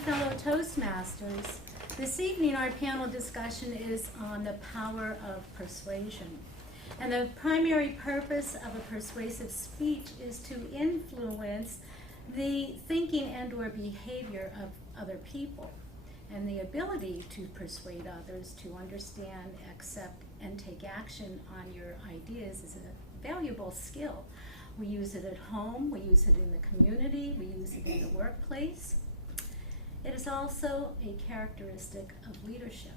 fellow Toastmasters. This evening our panel discussion is on the power of persuasion. And the primary purpose of a persuasive speech is to influence the thinking and or behavior of other people. And the ability to persuade others to understand, accept, and take action on your ideas is a valuable skill. We use it at home, we use it in the community, we use it in the workplace. It is also a characteristic of leadership.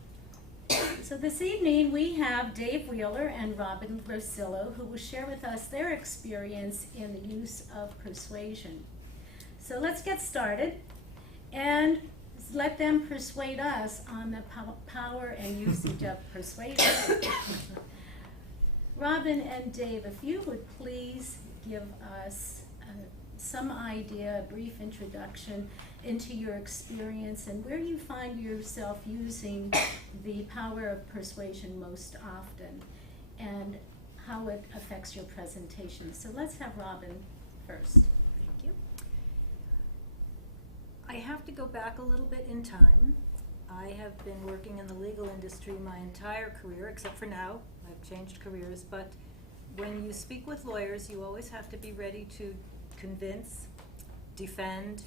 So this evening we have Dave Wheeler and Robin Rosillo, who will share with us their experience in the use of persuasion. So let's get started and let them persuade us on the power and usage of persuasion. Robin and Dave, if you would please give us some idea, a brief introduction into your experience and where you find yourself using the power of persuasion most often and how it affects your presentation. So let's have Robin first. Thank you. I have to go back a little bit in time. I have been working in the legal industry my entire career, except for now. I've changed careers, but when you speak with lawyers, you always have to be ready to convince, defend,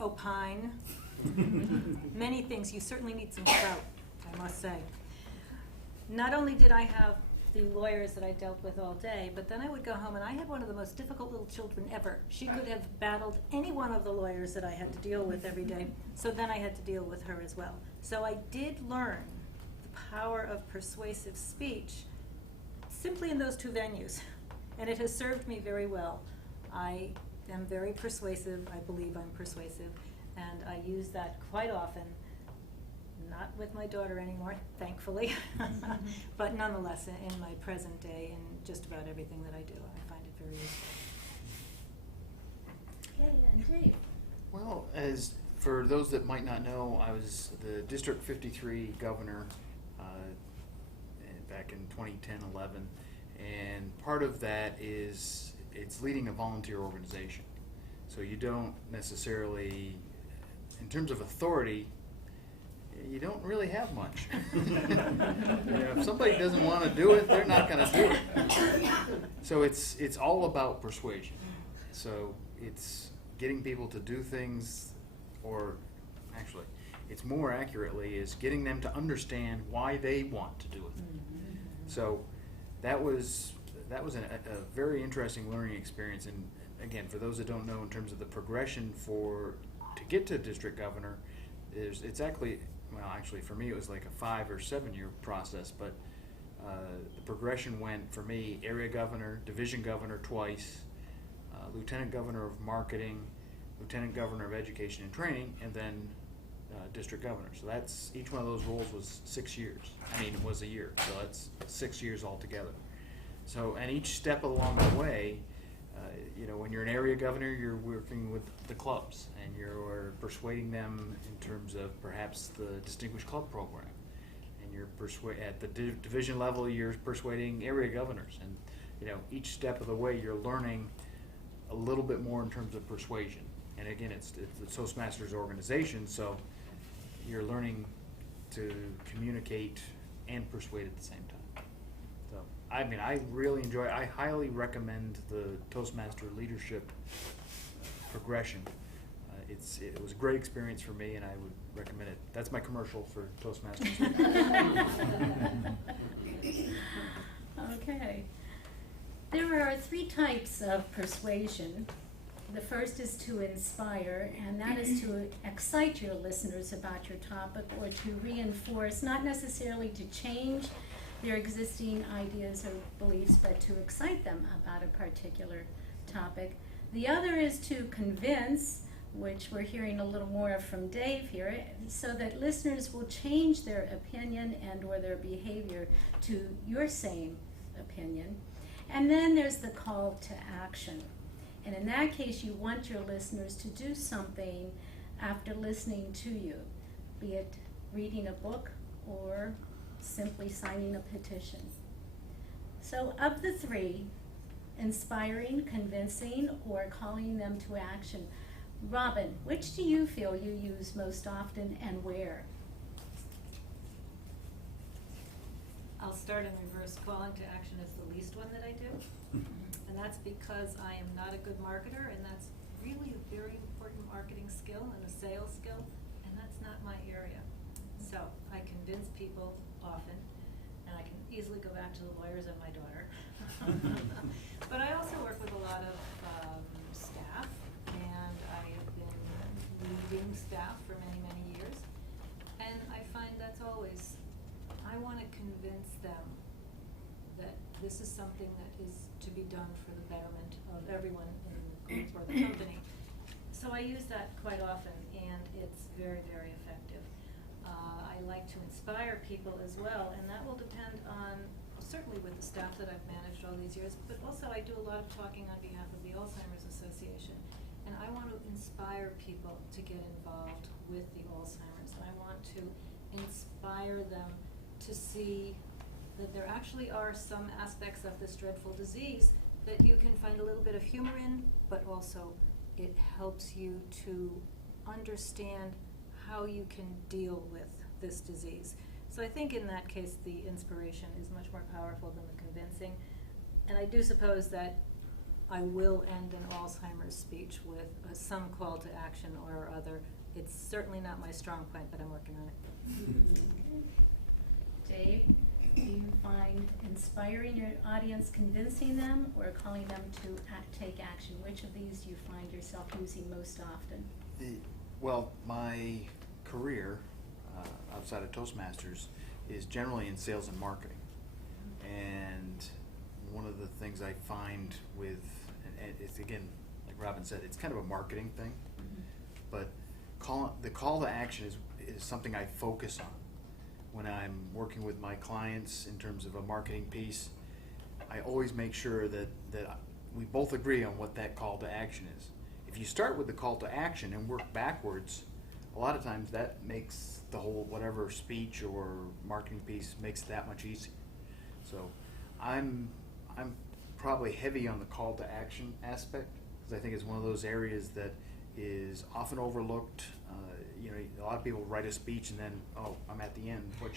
opine, many things. You certainly need some clout, I must say. Not only did I have the lawyers that I dealt with all day, but then I would go home and I had one of the most difficult little children ever. She could have battled any one of the lawyers that I had to deal with every day, so then I had to deal with her as well. So I did learn the power of persuasive speech simply in those two venues, and it has served me very well. I am very persuasive. I believe I'm persuasive, and I use that quite often. Not with my daughter anymore, thankfully, but nonetheless in my present day in just about everything that I do, I find it very useful. Okay, and Dave. Well, as for those that might not know, I was the District 53 governor back in 2010-11, and part of that is it's leading a volunteer organization. So you don't necessarily, in terms of authority, you don't really have much. If somebody doesn't want to do it, they're not going to do it. So it's all about persuasion. So it's getting people to do things, or actually, it's more accurately is getting them to understand why they want to do it. So that was a very interesting learning experience. And again, for those that don't know, in terms of the progression to get to district governor, it's actually, well, actually for me it was like a 5 or 7 year process, but the progression went for me area governor, division governor twice, lieutenant governor of marketing, lieutenant governor of education and training, and then district governor. So that's, each one of those roles was 6 years. I mean, it was a year, so that's 6 years altogether. So, and each step along the way, when you're an area governor, you're working with the clubs and you're persuading them in terms of perhaps the Distinguished Club Program. And you're at the division level, you're persuading area governors. And, each step of the way, you're learning a little bit more in terms of persuasion. And again, it's the Toastmasters organization, so you're learning to communicate and persuade at the same time. So, I mean, I really enjoy it. I highly recommend the Toastmaster leadership progression. It was a great experience for me, and I would recommend it. That's my commercial for Toastmasters. Okay. There are 3 types of persuasion. The first is to inspire, and that is to excite your listeners about your topic or to reinforce, not necessarily to change their existing ideas or beliefs, but to excite them about a particular topic. The other is to convince, which we're hearing a little more from Dave here, so that listeners will change their opinion and or their behavior to your same opinion. And then there's the call to action. And in that case, you want your listeners to do something after listening to you, be it reading a book or simply signing a petition. So of the 3, inspiring, convincing, or calling them to action, Robin, which do you feel you use most often and where? I'll start in reverse. Calling to action is the least one that I do. And that's because I am not a good marketer, and that's really a very important marketing skill and a sales skill, and that's not my area. So I convince people often, and I can easily go back to the lawyers and my daughter. But I also work with a lot of staff, and I have been leading staff for many, many years. And I find that's always, I want to convince them that this is something that is to be done for the betterment of everyone in the group or the company. So I use that quite often, and it's very, very effective. I like to inspire people as well, and that will depend on, certainly with the staff that I've managed all these years, but also I do a lot of talking on behalf of the Alzheimer's Association. And I want to inspire people to get involved with the Alzheimer's, and I want to inspire them to see that there actually are some aspects of this dreadful disease that you can find a little bit of humor in, but also it helps you to understand how you can deal with this disease. So I think in that case the inspiration is much more powerful than the convincing. And I do suppose that I will end an Alzheimer's speech with some call to action or other. It's certainly not my strong point, but I'm working on it. Dave, do you find inspiring your audience, convincing them, or calling them to take action? Which of these do you find yourself using most often? Well, my career outside of Toastmasters is generally in sales and marketing. And one of the things I find with, and it's again, like Robin said, it's kind of a marketing thing, but the call to action is something I focus on. When I'm working with my clients in terms of a marketing piece, I always make sure that we both agree on what that call to action is. If you start with the call to action and work backwards, a lot of times that makes the whole whatever speech or marketing piece makes it that much easier. So I'm probably heavy on the call to action aspect, because I think it's one of those areas that is often overlooked. You know, a lot of people write a speech and then, oh, I'm at the end. What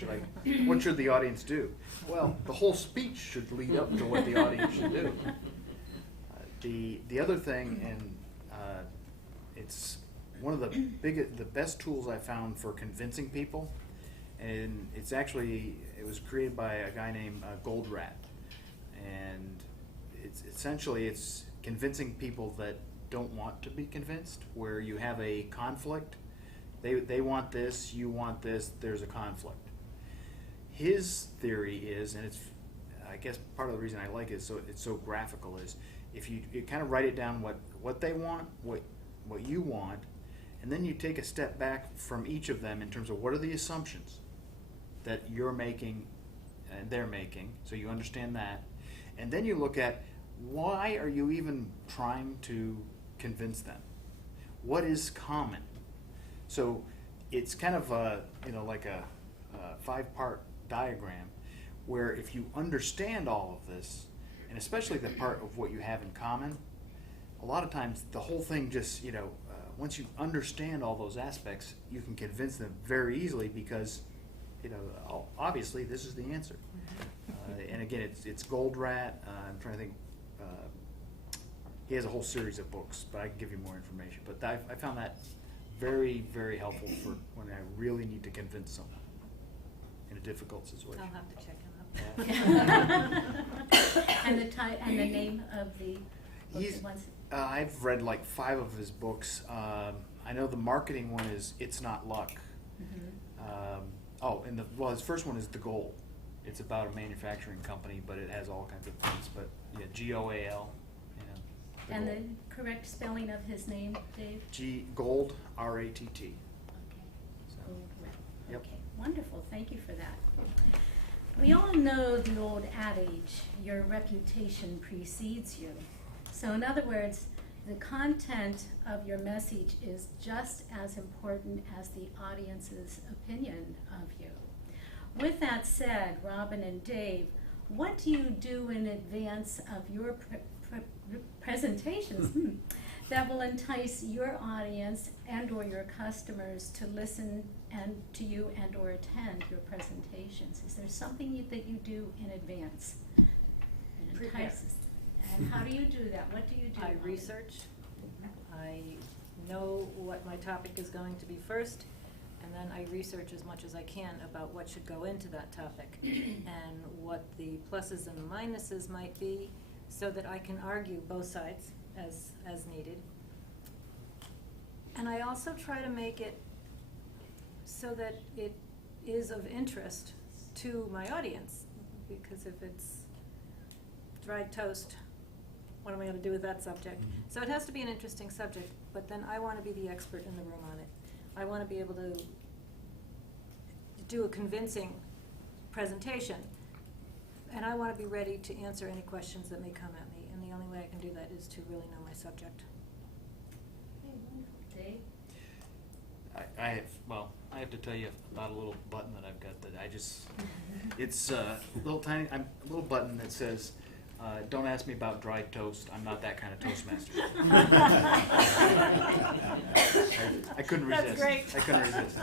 should the audience do? Well, the whole speech should lead up to what the audience should do. The other thing, and it's one of the best tools I found for convincing people, and it was created by a guy named Goldratt, and it's essentially convincing people that don't want to be convinced, where you have a conflict. They want this, you want this, there's a conflict. His theory is, and it's, I guess part of the reason I like it is it's so graphical, is if you kind of write it down what they want, what you want, and then you take a step back from each of them in terms of what are the assumptions that you're making and they're making, so you understand that, and then you look at why are you even trying to convince them? What is common? So it's kind of like a 5-part diagram where if you understand all of this, and especially the part of what you have in common, a lot of times the whole thing just, once you understand all those aspects, you can convince them very easily because, obviously this is the answer. And again, it's Goldratt. I'm trying to think. He has a whole series of books, but I can give you more information. But I found that very, very helpful for when I really need to convince someone in a difficult situation. I'll have to check him out. And the name of the books? I've read like 5 of his books. I know the marketing one is It's Not Luck. His first one is The Goal. It's about a manufacturing company, but it has all kinds of things. But yeah, GOAL. And the correct spelling of his name, Dave? Gold, RATT. Okay. So, Gold. yep. Okay, wonderful. Thank you for that. We all know the old adage, your reputation precedes you. So in other words, the content of your message is just as important as the audience's opinion of you. With that said, Robin and Dave, what do you do in advance of your presentations that will entice your audience and or your customers to listen and to you and or attend your presentations? Is there something that you do in advance that Prepare. entices? And how do you do that? What do you do? I research, I know what my topic is going to be first, and then I research as much as I can about what should go into that topic and what the pluses and the minuses might be, so that I can argue both sides as needed. And I also try to make it so that it is of interest to my audience, because if it's dried toast, what am I going to do with that subject? So it has to be an interesting subject, but then I want to be the expert in the room on it. I want to be able to do a convincing presentation, and I want to be ready to answer any questions that may come at me, and the only way I can do that is to really know my subject. Okay, wonderful. Dave? I have to tell you about a little button that I've got that it's a little tiny, a little button that says, don't ask me about dried toast, I'm not that kind of Toastmaster. I couldn't resist. That's great. I couldn't resist.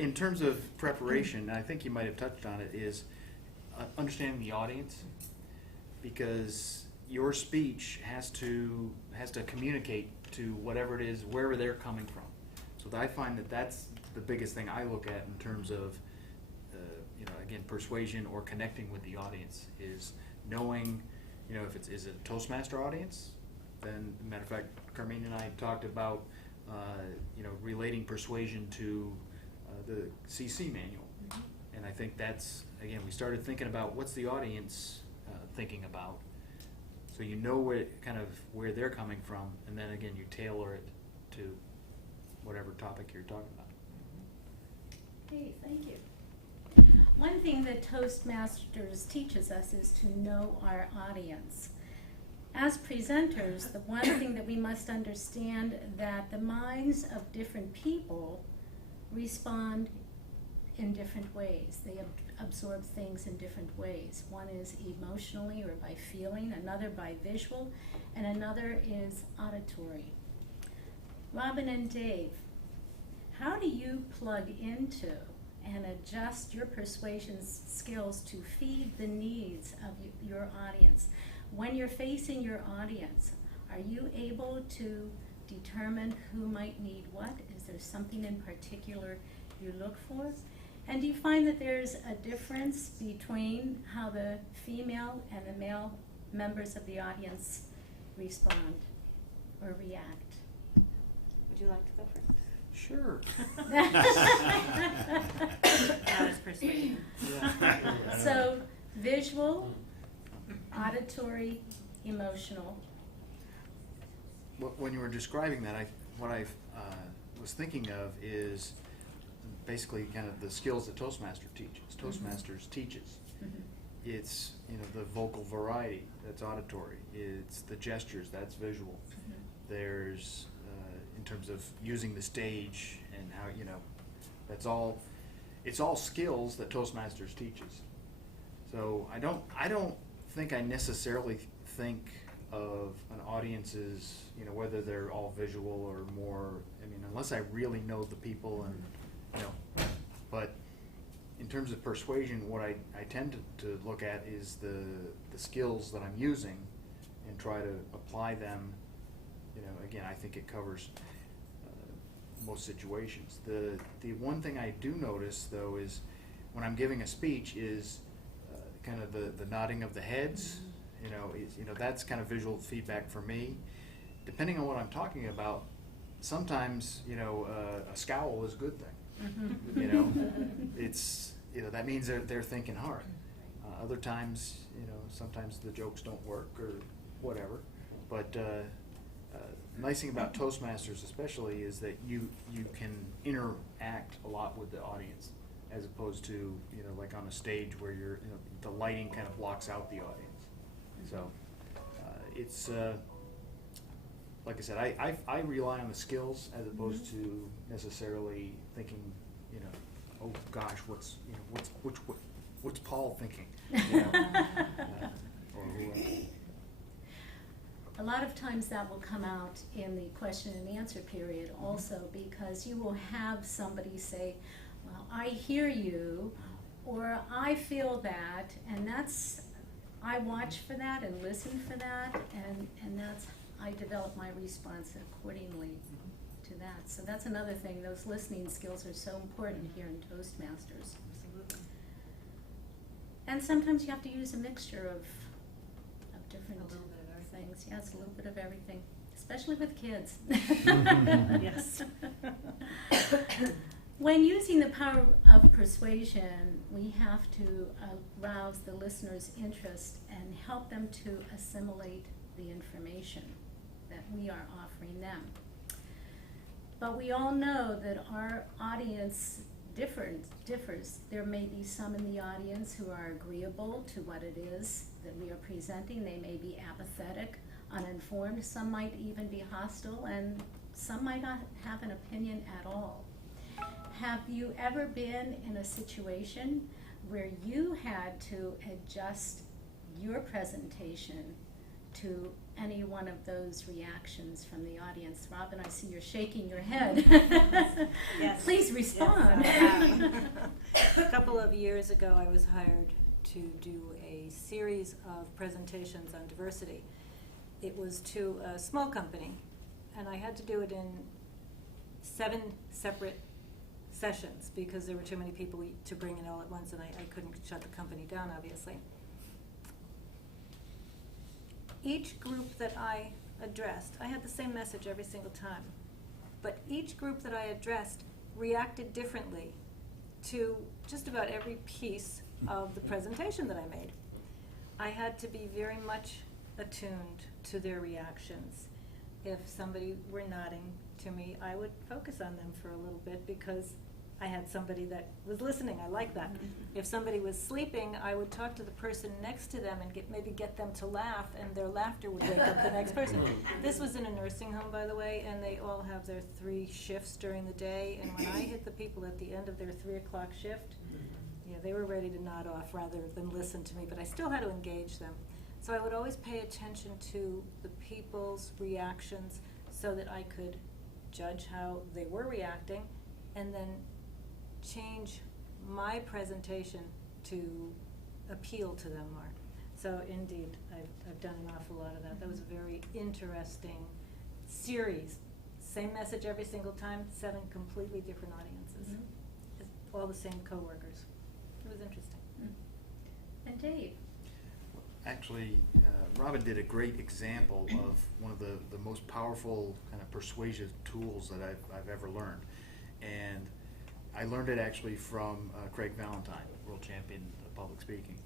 In terms of preparation, I think you might have touched on it, is understanding the audience, because your speech has to communicate to whatever it is, wherever they're coming from. So I find that that's the biggest thing I look at in terms of, again, persuasion or connecting with the audience, is knowing, if is it a Toastmaster audience, then, matter of fact, Carmine and I talked about, relating persuasion to the CC manual. Mhm. And I think that's, again, we started thinking about what's the audience thinking about, so you know where they're coming from, and then again you tailor it to whatever topic you're talking about. Okay, thank you. One thing that Toastmasters teaches us is to know our audience. As presenters, the one thing that we must understand, that the minds of different people respond in different ways. They absorb things in different ways. One is emotionally or by feeling, another by visual, and another is auditory. Robin and Dave, how do you plug into and adjust your persuasion skills to feed the needs of your audience? When you're facing your audience, are you able to determine who might need what? Is there something in particular you look for? And do you find that there's a difference between how the female and the male members of the audience respond or react? Would you like to go first? Sure. I was persuading. So, visual, auditory, emotional. When you were describing that, what I was thinking of is basically kind of the skills that Toastmasters teaches. Mhm. It's the vocal variety, that's auditory. It's the gestures, that's visual. Mhm. There's in terms of using the stage and how that's all. It's all skills that Toastmasters teaches. So I don't think I necessarily think of an audience's, whether they're all visual or more, unless I really know the people and, but in terms of persuasion, what I tend to look at is the skills that I'm using and try to apply them. Again, I think it covers most situations. The one thing I do notice, though, is when I'm giving a speech is kind of the nodding of the heads. That's kind of visual feedback for me. Depending on what I'm talking about, sometimes a scowl is a good thing. It's that means they're thinking hard. Other times, sometimes the jokes don't work or whatever. But nice thing about Toastmasters especially is that you can interact a lot with the audience, as opposed to like on a stage where you're the lighting kind of blocks out the audience. So it's like I said, I rely on the skills as opposed to necessarily thinking oh gosh, what's Paul thinking, or whoever. A lot lot of times that will come out in the question and answer period also, because you will have somebody say, well, I hear you, or I feel that, and that's, I watch for that and listen for that, and that's, I develop my response accordingly to that. So that's another thing, those listening skills are so important here in Toastmasters. Absolutely. And sometimes you have to use a mixture of different A little bit of everything. things. Yeah, it's a little bit of everything, especially with kids. Yes. When using the power of persuasion, we have to arouse the listener's interest and help them to assimilate the information that we are offering them. But we all know that our audience differs. There may be some in the audience who are agreeable to what it is that we are presenting. They may be apathetic, uninformed. Some might even be hostile, and some might not have an opinion at all. Have you ever been in a situation where you had to adjust your presentation to any one of those reactions from the audience? Robin, I see you're shaking your head. Yes. Please respond. Yes, a couple of years ago, I was hired to do a series of presentations on diversity. It was to a small company, and I had to do it in 7 separate sessions because there were too many people to bring in all at once, and I couldn't shut the company down, obviously. Each group that I addressed, I had the same message every single time, but each group that I addressed reacted differently to just about every piece of the presentation that I made. I had to be very much attuned to their reactions. If somebody were nodding to me, I would focus on them for a little bit because I had somebody that was listening. I like that. If somebody was sleeping, I would talk to the person next to them and maybe get them to laugh, and their laughter would wake up the next person. This was in a nursing home, by the way, and they all have their 3 shifts during the day, and when I hit the people at the end of their 3 o'clock shift, yeah, they were ready to nod off rather than listen to me, but I still had to engage them. So I would always pay attention to the people's reactions so that I could judge how they were reacting and then change my presentation to appeal to them more. So indeed, I've done an awful lot of that. That was a very interesting series. Same message every single time, 7 completely different audiences. All the same coworkers. It was interesting. And Dave? Actually, Robin did a great example of one of the most powerful kind of persuasive tools that I've ever learned. And I learned it actually from Craig Valentine, world champion of public speaking,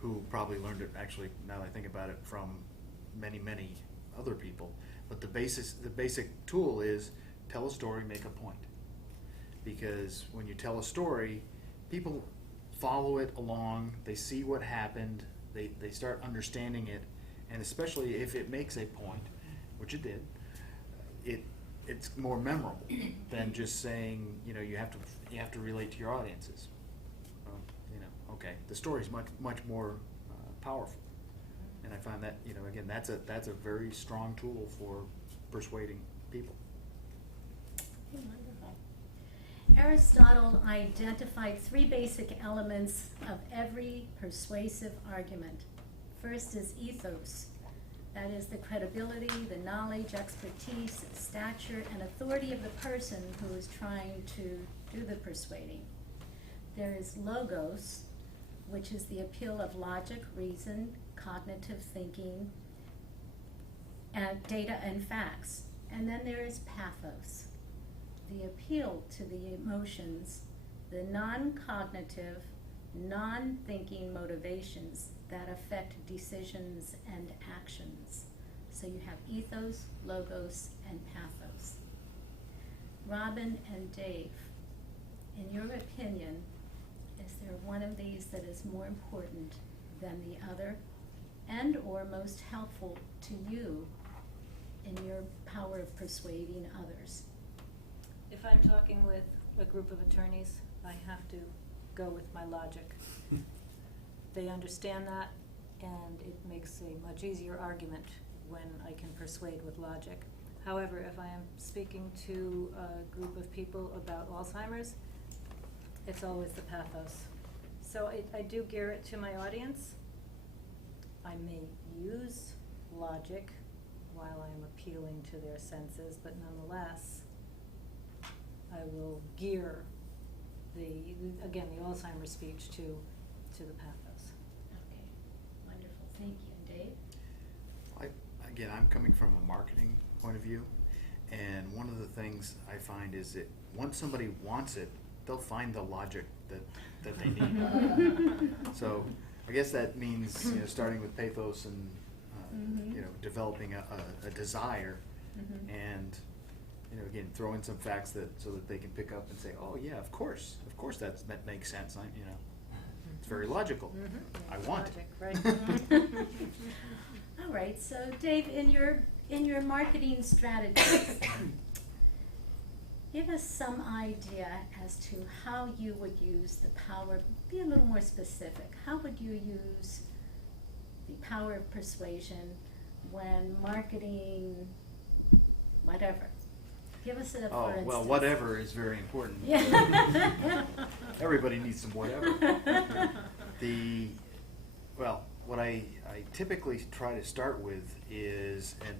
who probably learned it actually, now that I think about it, from many, many other people. But the basic tool is tell a story, make a point. Because when you tell a story, people follow it along, they see what happened, they start understanding it, and especially if it makes a point, which it did, it's more memorable than just saying, you have to relate to your audiences. Okay, the story's much more powerful, and I find that again that's a very strong tool for persuading people. Wonderful. Aristotle identified 3 basic elements of every persuasive argument. First is ethos. That is the credibility, the knowledge, expertise, stature, and authority of the person who is trying to do the persuading. There is logos, which is the appeal of logic, reason, cognitive thinking, and data and facts. And then there is pathos, the appeal to the emotions, the non-cognitive, non-thinking motivations that affect decisions and actions. So you have ethos, logos, and pathos. Robin and Dave, in your opinion, is there one of these that is more important than the other and or most helpful to you in your power of persuading others? If I'm talking with a group of attorneys, I have to go with my logic. They understand that, and it makes a much easier argument when I can persuade with logic. However, if I am speaking to a group of people about Alzheimer's, it's always the pathos. So I do gear it to my audience. I may use logic while I'm appealing to their senses, but nonetheless, I will gear the Alzheimer's speech to the pathos. Okay, wonderful, thank you. And Dave? Again, I'm coming from a marketing point of view, and one of the things I find is that once somebody wants it, they'll find the logic that they need. So I guess that means, you know, starting with pathos and you know, developing a desire, and, you know, again, throw in some facts so that they can pick up and say, oh yeah, of course that makes sense. You know, it's very logical. I want Logic, it. right. All right, so Dave, in your marketing strategies, give us some idea as to how you would use the power, be a little more specific. How would you use the power of persuasion when marketing whatever? Give us a for instance. Well, whatever is very important. Yeah. Everybody needs some whatever. What I typically try to start with is, and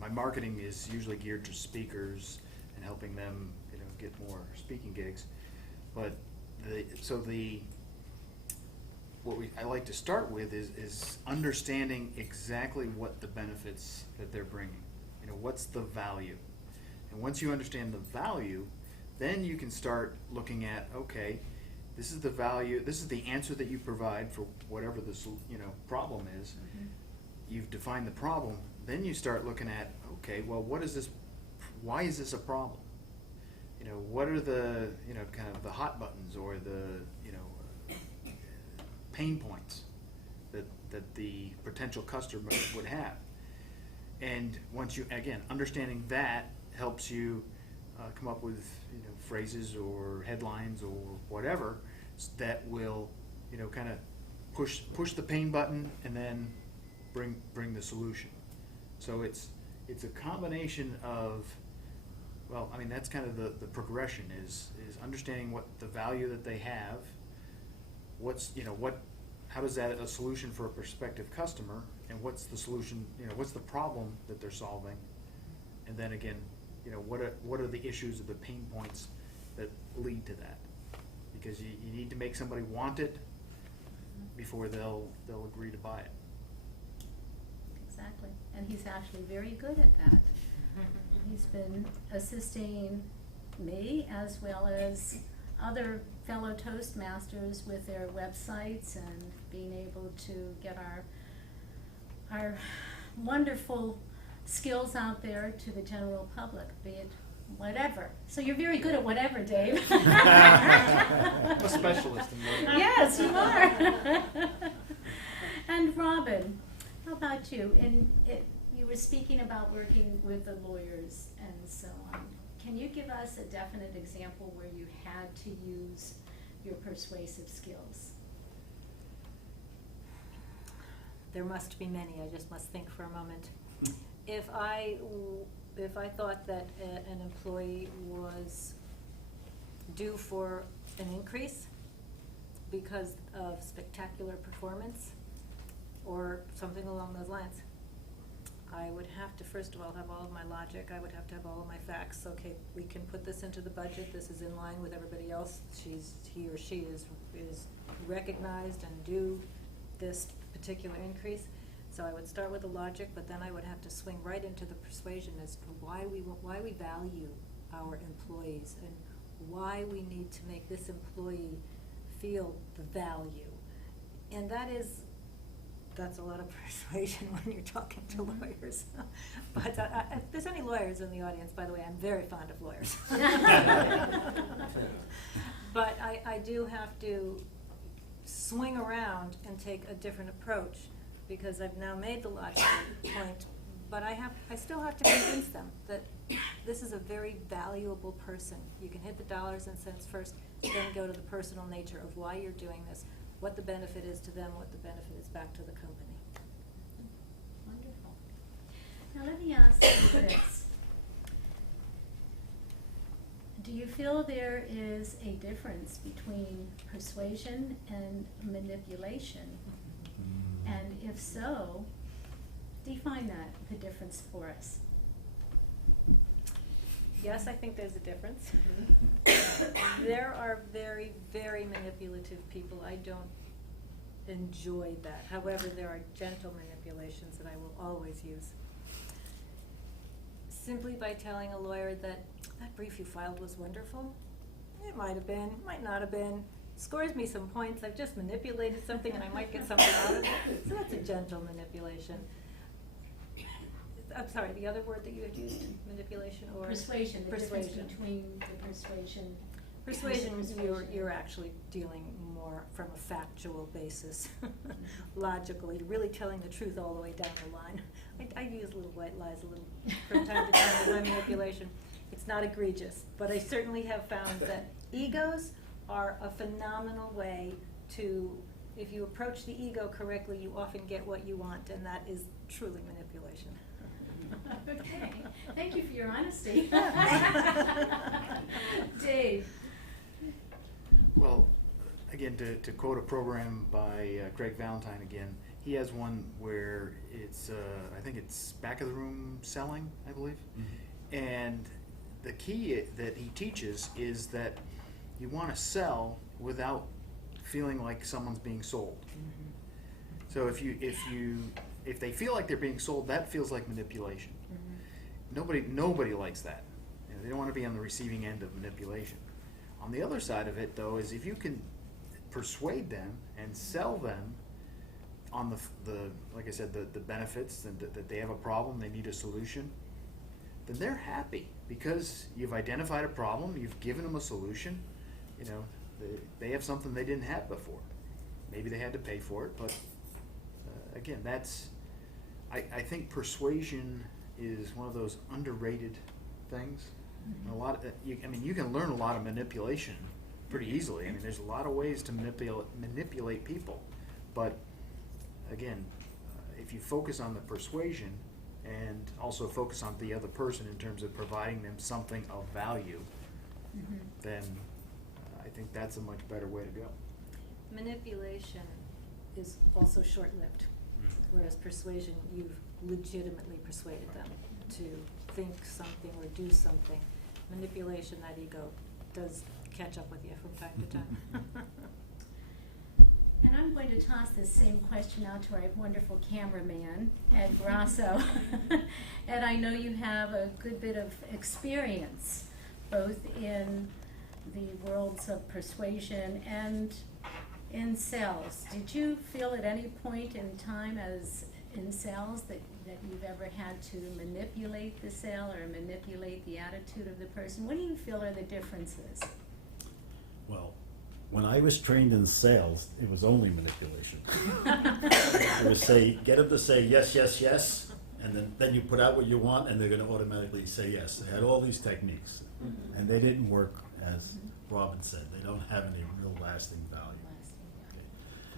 my marketing is usually geared to speakers and helping them, you know, get more speaking gigs. But I like to start with is understanding exactly what the benefits that they're bringing. You know, what's the value? And once you understand the value, then you can start looking at, okay, this is the value, this is the answer that you provide for whatever the problem is. You've defined the problem, then you start looking at, okay, well, what is this, why is this a problem? You know, what are the, you know, kind of the hot buttons or the, you know, pain points that the potential customer would have? And once you, again, understanding that helps you come up with, you know, phrases or headlines or whatever that will, you know, kind of push the pain button and then bring the solution. So it's a combination of, well, I mean, that's kind of the progression is understanding what the value that they have, what's, you know, how does that a solution for a prospective customer, and what's the solution, you know, what's the problem that they're solving, and then again, you know, what are the issues or the pain points that lead to that? Because you need to make somebody want it before they'll agree to buy it. Exactly, and he's actually very good at that. He's been assisting me as well as other fellow Toastmasters with their websites and being able to get our wonderful skills out there to the general public, be it whatever. So you're very good at whatever, Dave. I'm a specialist in whatever. Yes, you are. And Robin, how about you? You were speaking about working with the lawyers and so on. Can you give us a definite example where you had to use your persuasive skills? There must be many. I just must think for a moment. If I thought that an employee was due for an increase because of spectacular performance or something along those lines, I would have to, first of all, have all of my logic. I would have to have all of my facts. Okay, we can put this into the budget. This is in line with everybody else. He or she is recognized and due this particular increase. So I would start with the logic, but then I would have to swing right into the persuasion as to why we value our employees and why we need to make this employee feel the value. And that's a lot of persuasion when you're talking to lawyers. But if there's any lawyers in the audience, by the way, I'm very fond of lawyers. But I do have to swing around and take a different approach because I've now made the logical point, but I still have to convince them that this is a very valuable person. You can hit the dollars and cents first, then go to the personal nature of why you're doing this, what the benefit is to them, what the benefit is back to the company. Wonderful. Do you feel there is a difference between persuasion and manipulation? And if so, define the difference for us. Yes, I think there's a difference. There are very, very manipulative people. I don't enjoy that. However, there are gentle manipulations that I will always use. Simply by telling a lawyer that brief you filed was wonderful. It might have been, might not have been. Scores me some points. I've just manipulated something and I might get something out of it. So that's a gentle manipulation. I'm sorry, the other word that you had used, manipulation or? Persuasion, the difference Persuasion. between the persuasion. Persuasion, Persuasion. you're actually dealing more from a factual basis, logically, really telling the truth all the way down the line. I use little white lies a little from time to time with my manipulation. It's not egregious, but I certainly have found that egos are a phenomenal way to, if you approach the ego correctly, you often get what you want, and that is truly manipulation. Okay, thank you for your honesty. Dave. Well, again, to quote a program by Craig Valentine again, he has one where it's, I think it's back of the room selling, I believe. Mm-hmm. And the key that he teaches is that you want to sell without feeling like someone's being sold. Mm-hmm. So if they feel like they're being sold, that feels like manipulation. Mm-hmm. Nobody likes that. You know, they don't want to be on the receiving end of manipulation. On the other side of it, though, is if you can persuade them and sell them on the like I said, the benefits, and that they have a problem, they need a solution, then they're happy because you've identified a problem, you've given them a solution. You know, they have something they didn't have before. Maybe they had to pay for it, but again, I think persuasion is one of those underrated things. Mm-hmm. And you can learn a lot of manipulation pretty easily. I mean, there's a lot of ways to manipulate people, but again, if you focus on the persuasion and also focus on the other person in terms of providing them something of value, mm-hmm. then I think that's a much better way to go. Manipulation is also short-lived, whereas persuasion, you've legitimately persuaded them to think something or do something. Manipulation, that ego does catch up with you from time to time. And I'm going to toss this same question out to our wonderful cameraman, Ed Grasso. And I know you have a good bit of experience, both in the worlds of persuasion and in sales. Did you feel at any point in time as in sales that you've ever had to manipulate the sale or manipulate the attitude of the person? What do you feel are the differences? Well, when I was trained in sales, it was only manipulation. It was get them to say yes, yes, yes, and then you put out what you want, and they're going to automatically say yes. They had all these techniques, mm-hmm. and they didn't work, as mm-hmm. Robin said. They don't have any real lasting value. Okay.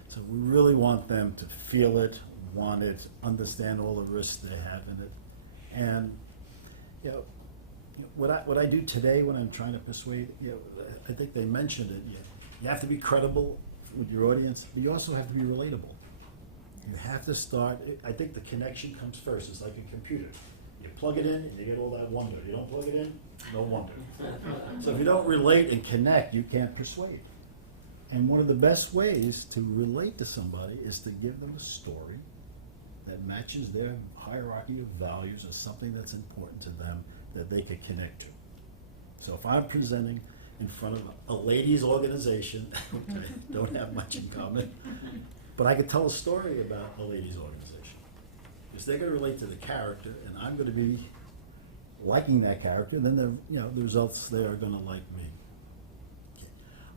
So we really want them to feel it, want it, understand all the risks they have in it, and what I do today when I'm trying to persuade, I think they mentioned it. You have to be credible with your audience, but you also have to be relatable. You have to start. I think the connection comes first. It's like a computer. You plug it in, and you get all that wonder. You don't plug it in, no wonder. So if you don't relate and connect, you can't persuade. And one of the best ways to relate to somebody is to give them a story that matches their hierarchy of values or something that's important to them that they could connect to. So if I'm presenting in front of a ladies' organization, okay, don't have much in common, but I could tell a story about a ladies' organization. Because they're going to relate to the character, and I'm going to be liking that character, and then the results they are going to like me.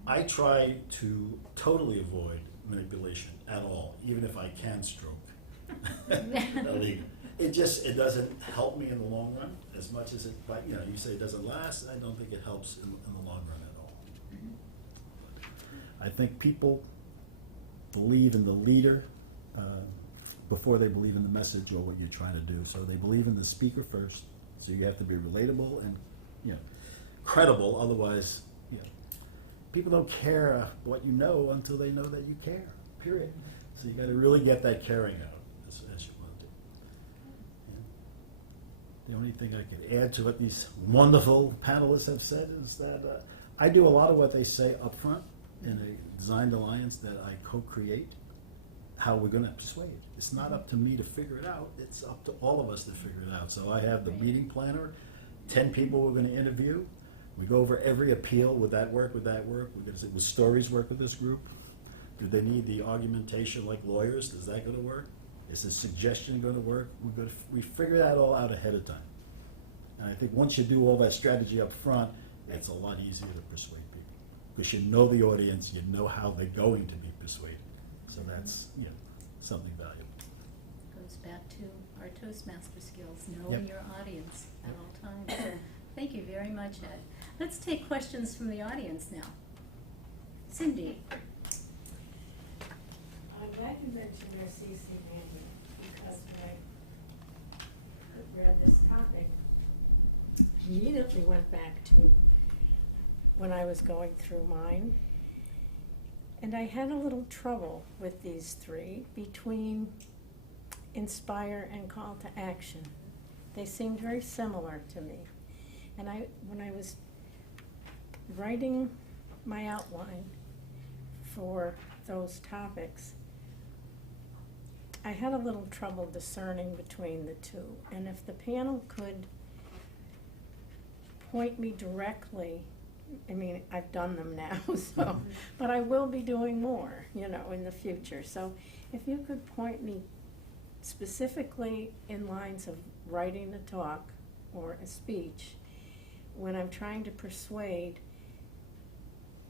I try to totally avoid manipulation at all, even if I can stroke. It doesn't help me in the long run as much as it, but you say it doesn't last. I don't think it helps in the long run at all. Mm-hmm. I think people believe in the leader before they believe in the message or what you're trying to do. So they believe in the speaker first. So you have to be relatable and credible, otherwise, you know, people don't care what you know until they know that you care, period. So you gotta really get that caring out as you want to. Yeah. The only thing I could add to what these wonderful panelists have said is that I do a lot of what they say up front in a designed alliance that I co-create, how we're gonna persuade. It's not up to me to figure it out, it's up to all of us to figure it out. So I have the meeting planner, 10 people we're gonna interview. We go over every appeal, would that work, would that work? We're gonna say, would stories work with this group? Do they need the argumentation like lawyers, is that gonna work? Is the suggestion gonna work? We figure that all out ahead of time. And I think once you do all that strategy up front, it's a lot easier to persuade people. Because you know the audience, you know how they're going to be persuaded. So that's, you know, something valuable. Goes back to our Toastmaster skills, Yep. knowing your audience at all times. So, thank you very much, Ed. Let's take questions from the audience now. Cindy. I'm glad you mentioned your CC manual, because when I read this topic, immediately went back to when I was going through mine. And I had a little trouble with these three between inspire and call to action. They seemed very similar to me. And when I was writing my outline for those topics, I had a little trouble discerning between the two. And if the panel could point me directly, I mean, I've done them now, so, but I will be doing more, you know, in the future. So if you could point me specifically in lines of writing a talk or a speech, when I'm trying to persuade,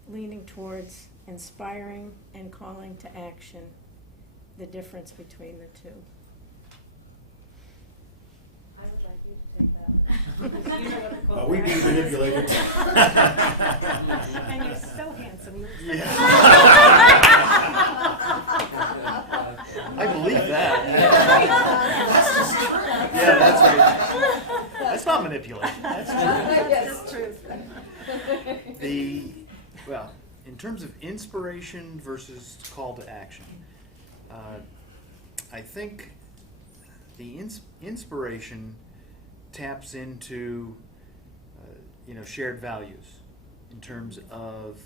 leaning towards inspiring and calling to action, the difference between the two. I would like you to take that one. You know what the call We to be action is. manipulated. And you're so handsome. I believe that. Yeah, that's right. That's not manipulation. That's true. Well, in terms of inspiration versus call to action, I think the inspiration taps into shared values in terms of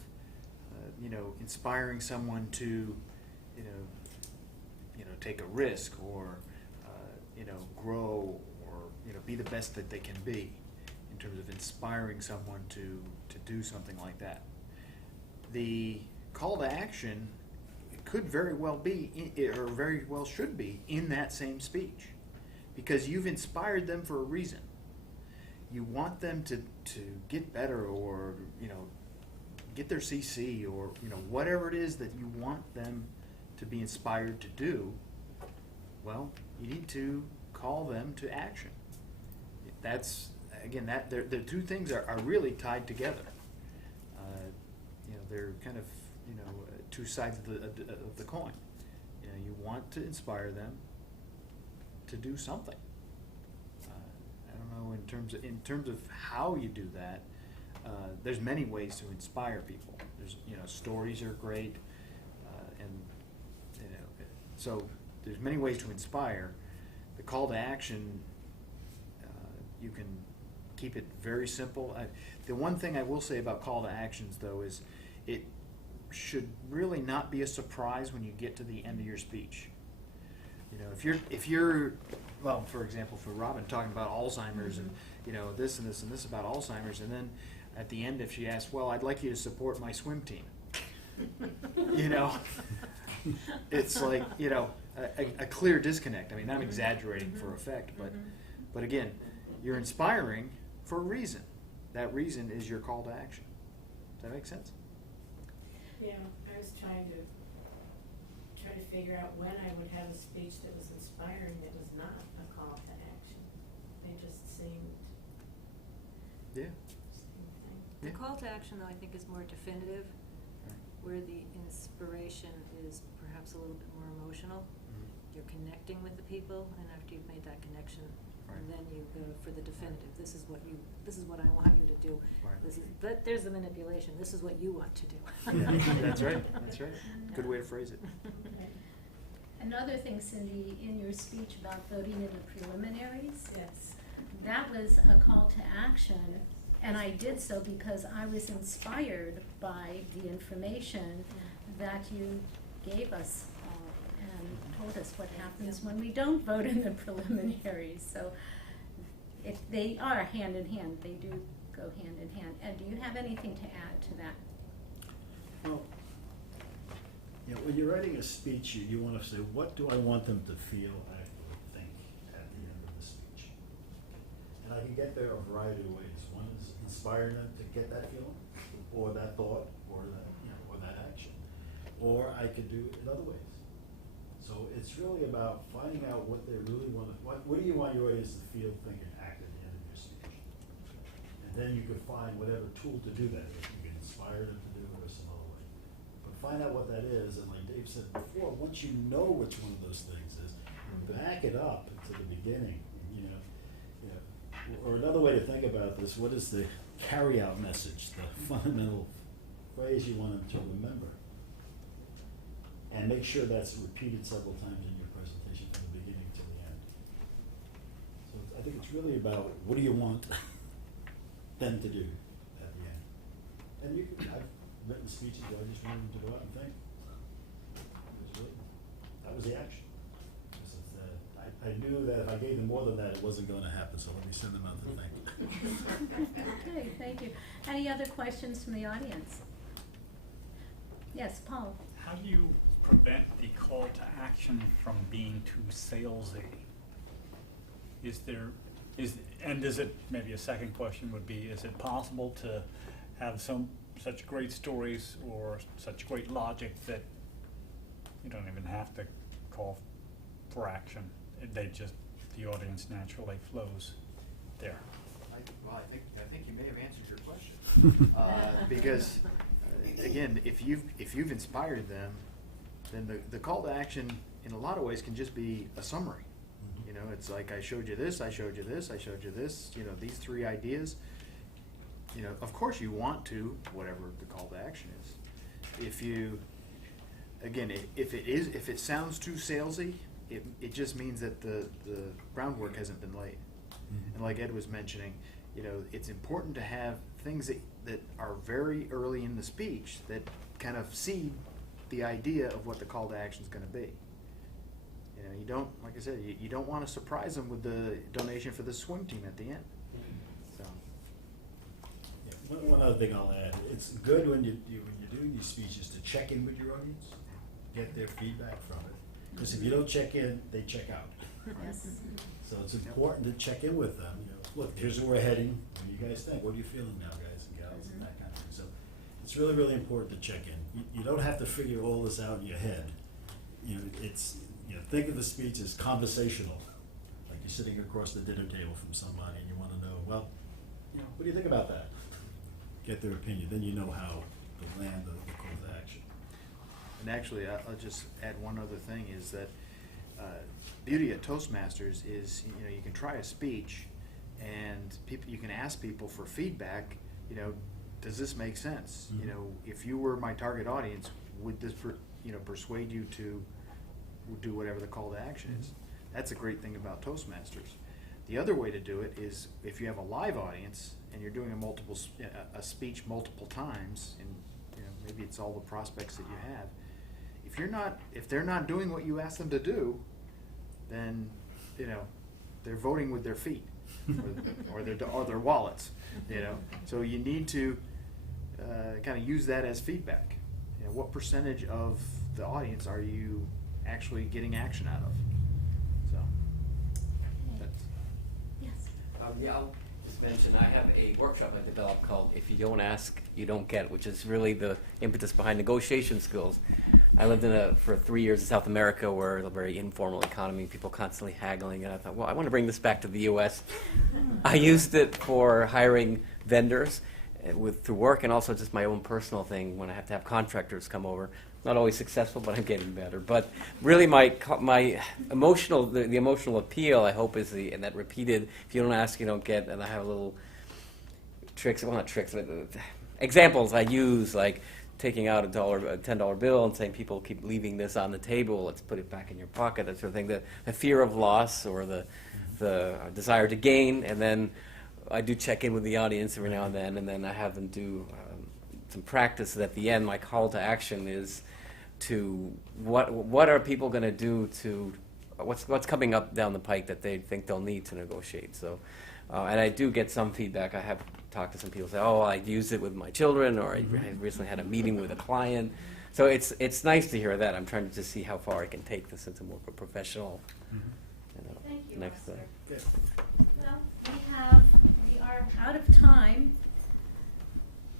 inspiring someone to take a risk or grow or be the best that they can be, in terms of inspiring someone to do something like that. The call to action could very well be, or very well should be, in that same speech, because you've inspired them for a reason. You want them to get better, or get their CC, or whatever it is that you want them to be inspired to do. Well, you need to call them to action. That's, again, that the two things are really tied together. They're kind of two sides of the coin. You want to inspire them to do something. I don't know, in terms of how you do that. There's many ways to inspire people. There's stories are great, and so there's many ways to inspire. The call to action, you can keep it very simple. The one thing I will say about call to actions, though, is it should really not be a surprise when you get to the end of your speech. If you're well, for example, for Robin, talking about Alzheimer's, and this and this and this about Alzheimer's, and then at the end, if she asks, well, I'd like you to support my swim team, it's like a clear disconnect. I mean, I'm exaggerating for effect, but again, you're inspiring for a reason. That reason is your call to action. Does that make sense? Yeah, I was trying to figure out when I would have a speech that was inspiring that was not a call to action. They just seemed Yeah. same thing. The call to action, though, I think is more definitive, where the inspiration is perhaps a little bit more emotional. you're connecting with the people, and after you've made that connection, Right. and then you go for the definitive. This is what I want you to do. Right. But there's the manipulation. This is what you want to do. That's right, that's right. Good way to phrase it. Another thing, Cindy, in your speech about voting in the preliminaries, Yes. that was a call to action, and I did so because I was inspired by the information that you gave us and told us what happens when we don't vote in the preliminaries. So they are hand in hand, they do go hand in hand. And do you have anything to add to that? Well, you know, when you're writing a speech, you want to say, what do I want them to feel, act, or think at the end of the speech? And I can get there a variety of ways. One is inspire them to get that feeling, or that thought, or that, or that action. Or I could do it in other ways. So it's really about finding out what they really want to, what do you want your audience to feel, think, and act at the end of your speech? And then you can find whatever tool to do that. If you can inspire them to do it or some other way. But find out what that is, and like Dave said before, once you know which one of those things is, back it up to the beginning, Or another way to think about this, what is the carry-out message, the fundamental phrase you want them to remember? And make sure that's repeated several times in your presentation from the beginning to the end. So I think it's really about what do you want them to do at the end. And I've written speeches where I just wanted them to go out and think. That was the action. I knew that if I gave them more than that, it wasn't going to happen, so let me send them out to think. Okay, thank you. Any other questions from the audience? Yes, Paul? How do you prevent the call to action from being too salesy? Maybe a second question would be, is it possible to have such great stories or such great logic that you don't even have to call for action? The audience naturally flows there. I think you may have answered your question. Because, again, if you've inspired them, then the call to action in a lot of ways can just be a summary. It's like, I showed you this, I showed you this, I showed you this, these 3 ideas. Of course you want to, whatever the call to action is. If it sounds too salesy, it just means that the groundwork hasn't been laid. And like Ed was mentioning, it's important to have things that are very early in the speech that kind of seed the idea of what the call to action is going to be. You don't, like I said, you don't want to surprise them with the donation for the swim team at the end. So. Yeah, one other thing I'll add, it's good when you're doing these speeches to check in with your audience, get their feedback from it. Because if you don't check in, they check out. Yes. So it's important to check in with them. Look, here's where we're heading. What do you guys think? What are you feeling now, guys and gals, and that kind of thing. So it's really, really important to check in. You don't have to figure all this out in your head. Think of the speech as conversational, like you're sitting across the dinner table from somebody and you want to know, well, what do you think about that? Get their opinion. Then you know how to land the call to action. And actually, I'll just add one other thing, is that beauty at Toastmasters is, you can try a speech and you can ask people for feedback, does this make sense? Mm-hmm. If you were my target audience, would this persuade you to do whatever the call to action is? That's a great thing about Toastmasters. The other way to do it is if you have a live audience and you're doing a speech multiple times, and maybe it's all the prospects that you have. If they're not doing what you ask them to do, then they're voting with their feet or their wallets. So you need to kind of use that as feedback. What percentage of the audience are you actually getting action out of? So that's. Yes. I'll just mention, I have a workshop I developed called If You Don't Ask, You Don't Get, which is really the impetus behind negotiation skills. I lived for 3 years in South America, where it's a very informal economy, people constantly haggling, and I thought, well, I want to bring this back to the U.S. I used it for hiring vendors through work, and also just my own personal thing when I have to have contractors come over. Not always successful, but I'm getting better. But really, my emotional, the emotional appeal, I hope, is and that repeated. If you don't ask, you don't get. And I have little tricks. Well, not tricks, but examples I use, like taking out a $10 bill and saying, people keep leaving this on the table. Let's put it back in your pocket. That sort of thing. The fear of loss or the desire to gain, and then I do check in with the audience every now and then I have them do some practice. At the end, my call to action is to what are people going to do to what's coming up down the pike that they think they'll need to negotiate. So, and I do get some feedback. I have talked to some people say, oh, I used it with my children, or I recently had a meeting with a client. So it's nice to hear that. I'm trying to just see how far I can take this into more of a professional. Thank you, Next Lester. thing. Well, we are out of time.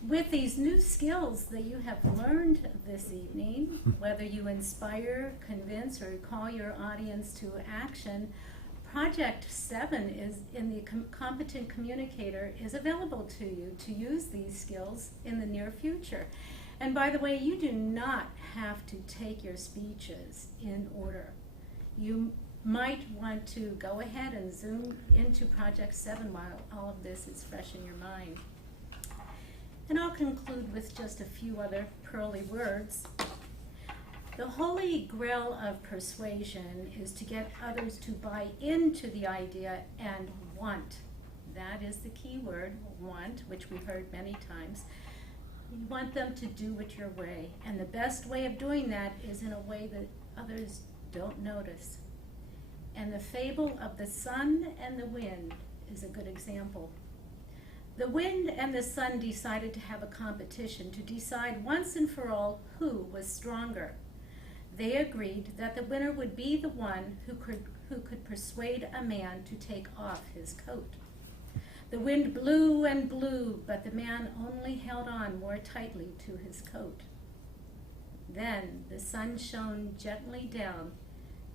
With these new skills that you have learned this evening, whether you inspire, convince, or call your audience to action, Project 7 is in the Competent Communicator is available to you to use these skills in the near future. And by the way, you do not have to take your speeches in order. You might want to go ahead and zoom into Project 7 while all of this is fresh in your mind. And I'll conclude with just a few other pearly words. The holy grail of persuasion is to get others to buy into the idea and want. That is the key word, want, which we've heard many times. You want them to do it your way. And the best way of doing that is in a way that others don't notice. And the fable of the sun and the wind is a good example. The wind and the sun decided to have a competition to decide once and for all who was stronger. They agreed that the winner would be the one who could persuade a man to take off his coat. The wind blew and blew, but the man only held on more tightly to his coat. Then the sun shone gently down,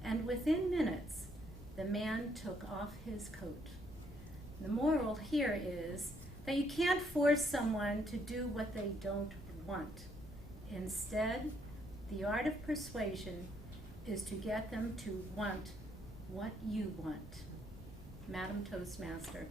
and within minutes, the man took off his coat. The moral here is that you can't force someone to do what they don't want. Instead, the art of persuasion is to get them to want what you want. Madam Toastmaster.